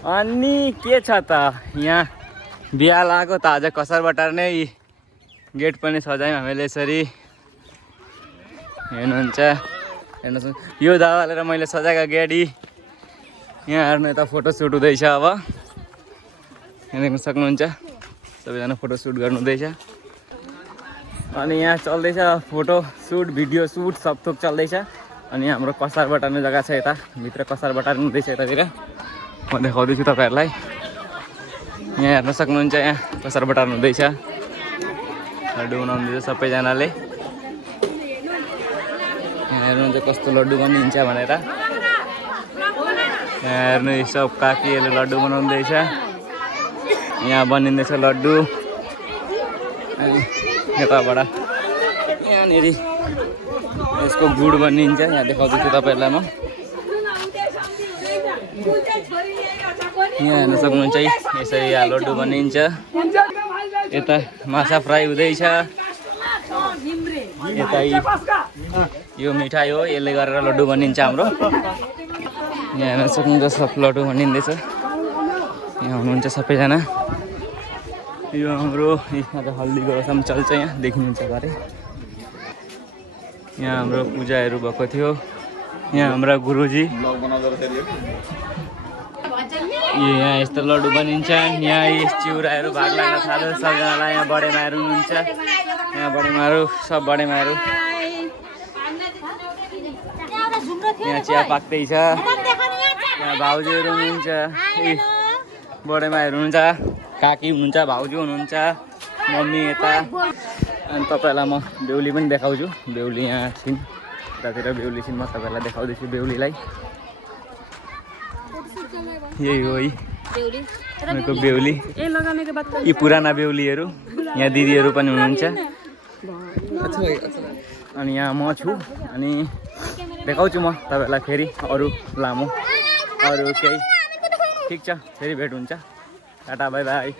अनि के छ त यहाँ बिहा लागेको त आज कसार बटार नै गेट पनि सजायौँ हामीले यसरी हेर्नुहुन्छ। हेर्नुहोस् यो दादाले र मैले सजाएको गाडी यहाँ हेर्नु यता फोटो सुट हुँदैछ। अब यहाँ देख्न सक्नुहुन्छ सबैजना फोटो सुट गर्नु हुँदैछ अनि यहाँ चल्दैछ फोटो सुट भिडियो सुट सब थोक चल्दैछ। अनि हाम्रो कसार बटार्ने जग्गा छ यता भित्र कसार बटार्नु हुँदैछ यतातिर म देखाउँदैछु तपाईँहरूलाई। यहाँ हेर्न सक्नुहुन्छ यहाँ कसार बटार्नु हुँदैछ लड्डु बनाउँदैछ सबैजनाले। यहाँ हेर्नुहुन्छ कस्तो लड्डु बनिन्छ भनेर। यहाँ हेर्नु सब काकीहरूले लड्डु बनाउँदैछ। यहाँ बनिँदैछ लड्डु अनि यताबाट यहाँनिर यसको गुड बनिन्छ। यहाँ देखाउँदैछु तपाईँहरूलाई म। यहाँ हेर्न सक्नुहुन्छ है यसरी यहाँ लड्डु बनिन्छ। यता माछा फ्राई हुँदैछ। यता यो मिठाई हो यसले गरेर लड्डु बनिन्छ हाम्रो। यहाँ हेर्न सक्नुहुन्छ सब लड्डु बनिँदैछ। यहाँ हुनुहुन्छ सबैजना। यो हाम्रो हल्दीको रसम चल्छ यहाँ देखिनुहुन्छ भरे। यहाँ हाम्रो पूजाहरू भएको थियो। यहाँ हाम्रा गुरुजी यहाँ यस्तो लड्डु बनिन्छ। यहाँ यस चिउराहरू भाग लाग्न थाल्यो सबजनालाई। यहाँ बडेमाहरू हुनुहुन्छ। यहाँ बडेमाहरू सब बडेमाहरू यहाँ चिया पाक्दैछ। यहाँ भाउजूहरू हुनुहुन्छ बडेमाहरू हुनुहुन्छ काकी हुनुहुन्छ भाउजू हुनुहुन्छ मम्मी यता। अनि तपाईँहरूलाई म बेहुली पनि देखाउँछु। बेहुली यहाँ छिन् यतातिर बेहुली छिन्। म तपाईँहरूलाई देखाउँदैछु बेहुलीलाई। यही हो उनीहरूको बेहुली। यी पुराना बेहुलीहरू यहाँ दिदीहरू पनि हुनुहुन्छ। अनि यहाँ म छु अनि देखाउँछु म तपाईँहरूलाई फेरि अरू लामो अरू केही। ठिक छ फेरि भेट हुन्छ। Tata bye by.